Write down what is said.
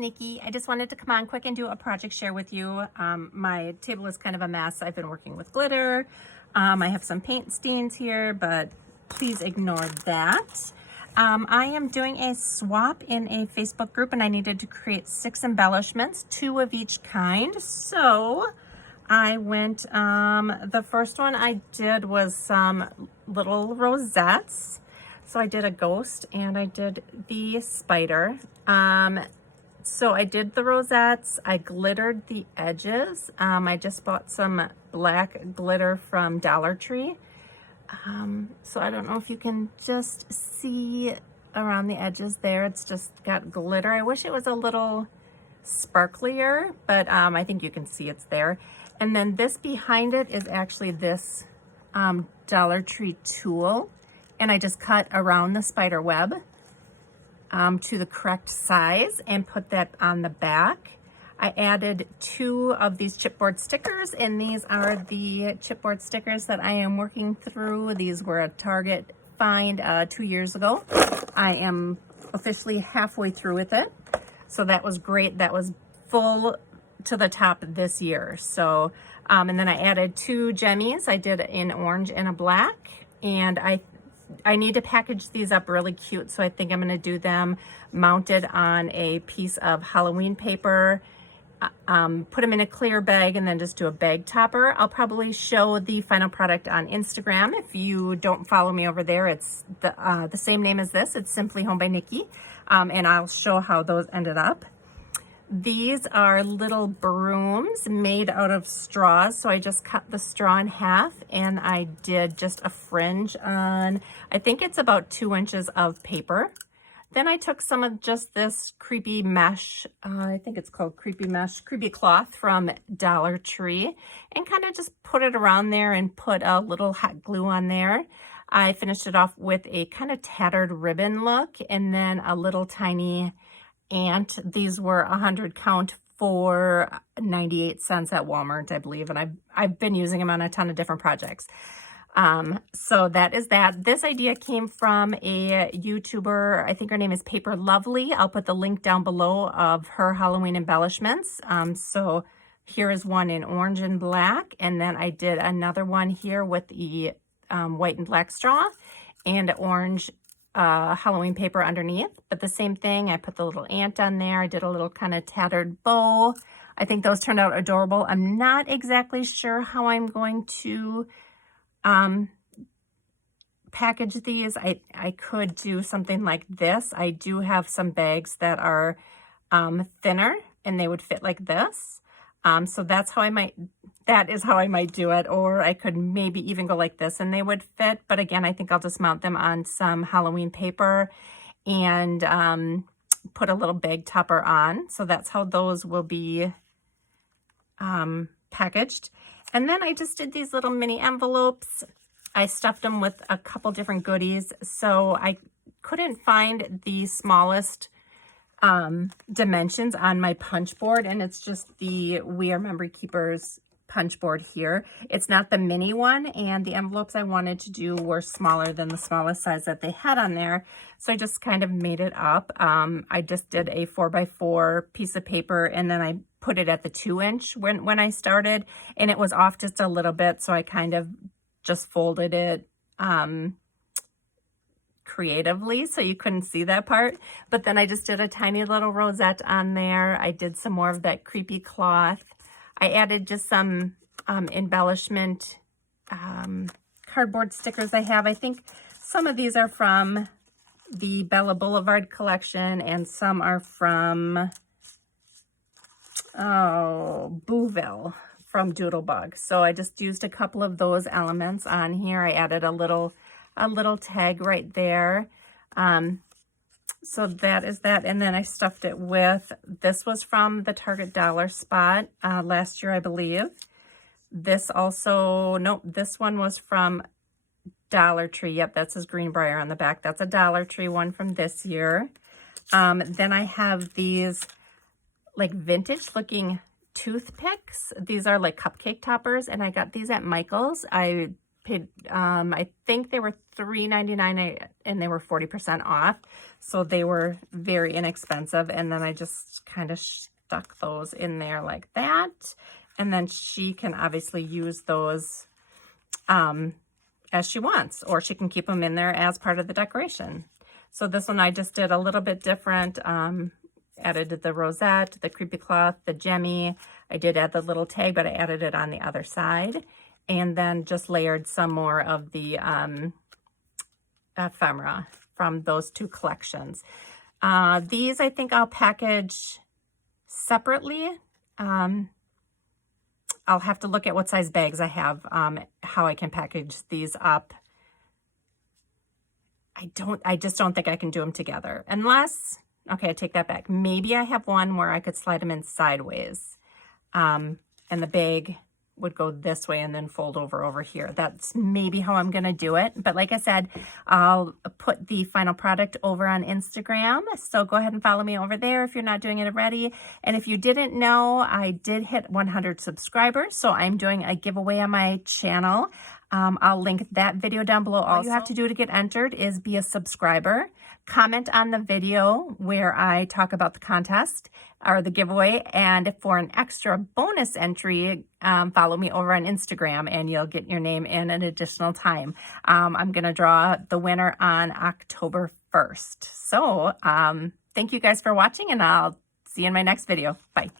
Nikki. I just wanted to come on quick and do a project share with you. My table is kind of a mess. I've been working with glitter. I have some paint stains here, but please ignore that. I am doing a swap in a Facebook group and I needed to create 6 embellishments, 2 of each kind. So I went, the first one I did was some little rosettes. So I did a ghost and I did the spider. So I did the rosettes, I glittered the edges. I just bought some black glitter from Dollar Tree. So I don't know if you can just see around the edges there. It's just got glitter. I wish it was a little sparklier, but I think you can see it's there. And then this behind it is actually this Dollar Tree tulle. And I just cut around the spider web to the correct size and put that on the back. I added 2 of these chipboard stickers, and these are the chipboard stickers that I am working through. These were a Target find 2 years ago. I am officially halfway through with it. So that was great. That was full to the top this year. So, and then I added 2 jemmies. I did in orange and a black, and I need to package these up really cute, so I think I'm going to do them mounted on a piece of Halloween paper, put them in a clear bag, and then just do a bag topper. I'll probably show the final product on Instagram. If you don't follow me over there, it's the same name as this. It's Simply Home by Nikki, and I'll show how those ended up. These are little brooms made out of straws. So I just cut the straw in half and I did just a fringe on, I think it's about 2 inches of paper. Then I took some of just this creepy mesh, I think it's called creepy mesh, creepy cloth from Dollar Tree, and kind of just put it around there and put a little hot glue on there. I finished it off with a kind of tattered ribbon look and then a little tiny ant. These were 100 count for 98 cents at Walmart, I believe, and I've been using them on a ton of different projects. So that is that. This idea came from a YouTuber, I think her name is PaperLovely. I'll put the link down below of her Halloween embellishments. So here is one in orange and black, and then I did another one here with the white and black straw and orange Halloween paper underneath, but the same thing. I put the little ant on there. I did a little kind of tattered bow. I think those turned out adorable. I'm not exactly sure how I'm going to package these. I could do something like this. I do have some bags that are thinner and they would fit like this. So that is how I might do it, or I could maybe even go like this and they would fit. But again, I think I'll just mount them on some Halloween paper and put a little bag topper on. So that's how those will be packaged. And then I just did these little mini envelopes. I stuffed them with a couple different goodies. So I couldn't find the smallest dimensions on my punch board, and it's just the We Are Memory Keepers punch board here. It's not the mini one, and the envelopes I wanted to do were smaller than the smallest size that they had on there, so I just kind of made it up. I just did a 4x4 piece of paper, and then I put it at the 2-inch when I started, and it was off just a little bit, so I kind of just folded it creatively so you couldn't see that part. But then I just did a tiny little rosette on there. I did some more of that creepy cloth. I added just some embellishment cardboard stickers I have. I think some of these are from the Bella Boulevard collection and some are from Booville from Doodlebug. So I just used a couple of those elements on here. I added a little tag right there. So that is that. And then I stuffed it with, this was from the Target dollar spot last year, I believe. This also, nope, this one was from Dollar Tree. Yep, that says Greenbrier on the back. That's a Dollar Tree one from this year. Then I have these like vintage looking toothpicks. These are like cupcake toppers, and I got these at Michael's. I paid, I think they were $3.99 and they were 40% off. So they were very inexpensive. And then I just kind of stuck those in there like that. And then she can obviously use those as she wants, or she can keep them in there as part of the decoration. So this one I just did a little bit different. Added the rosette, the creepy cloth, the gemmy. I did add the little tag, but I added it on the other side. And then just layered some more of the ephemera from those two collections. These I think I'll package separately. I'll have to look at what size bags I have, how I can package these up. I just don't think I can do them together unless, okay, I take that back. Maybe I have one where I could slide them in sideways. And the bag would go this way and then fold over here. That's maybe how I'm going to do it. But like I said, I'll put the final product over on Instagram. So go ahead and follow me over there if you're not doing it already. And if you didn't know, I did hit 100 subscribers. So I'm doing a giveaway on my channel. I'll link that video down below. All you have to do to get entered is be a subscriber. Comment on the video where I talk about the contest or the giveaway. And for an extra bonus entry, follow me over on Instagram and you'll get your name in an additional time. I'm going to draw the winner on October 1st. So thank you guys for watching and I'll see you in my next video. Bye.